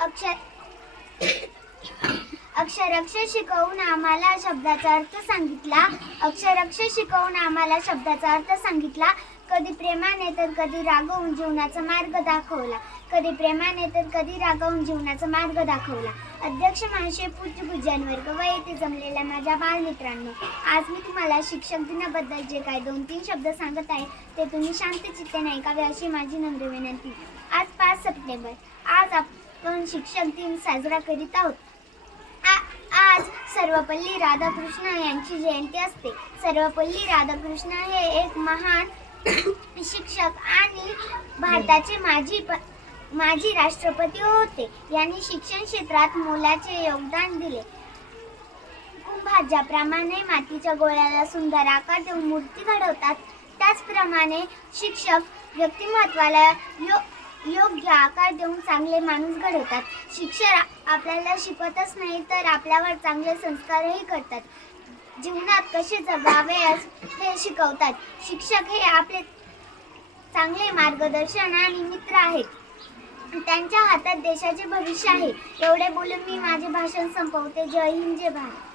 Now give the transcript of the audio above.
अक्षर अक्षरशः शिकवून आम्हाला शब्दाचा अर्थ सांगितला. अक्षरशः शिकवून आम्हाला शब्दाचा अर्थ सांगितला. कधी प्रेमाने तर कधी रागवून जीवनाचा मार्ग दाखवला. कधी प्रेमाने तर कधी रागवून जीवनाचा मार्ग दाखवला. अध्यक्ष महाशय, पूज्य व येथे जमलेल्या माझ्या बालमित्रांनो, आज मी तुम्हाला शिक्षक दिनाबद्दल जे काही 2-3 शब्द सांगत आहे ते तुम्ही शांतचित्ताने ऐकावे अशी माझी नम्र विनंती. आज 5 सप्टेंबर. आज आपण शिक्षक दिन साजरा करीत आहोत. आज सर्वपल्ली राधाकृष्ण यांची जयंती असते. सर्वपल्ली राधाकृष्ण हे एक महान शिक्षक आणि भारताचे माजी राष्ट्रपती होते. यांनी शिक्षण क्षेत्रात मोलाचे योगदान दिले. कुंभार ज्याप्रमाणे मातीच्या गोळ्याला सुंदर आकार देऊन मूर्ती घडवतात, त्याचप्रमाणे शिक्षक व्यक्तिमत्वाला योग्य आकार देऊन चांगले माणूस घडवतात. शिक्षक आपल्याला शिकवतच नाही तर आपल्यावर चांगले संस्कारही करतात. जीवनात कसे जगावे हे शिकवतात. शिक्षक हे आपले चांगले मार्गदर्शन आणि मित्र आहेत. त्यांच्या हातात देशाचे भविष्य आहे. एवढे बोलून मी माझे भाषण संपवते. जय हिंद, जय भारत.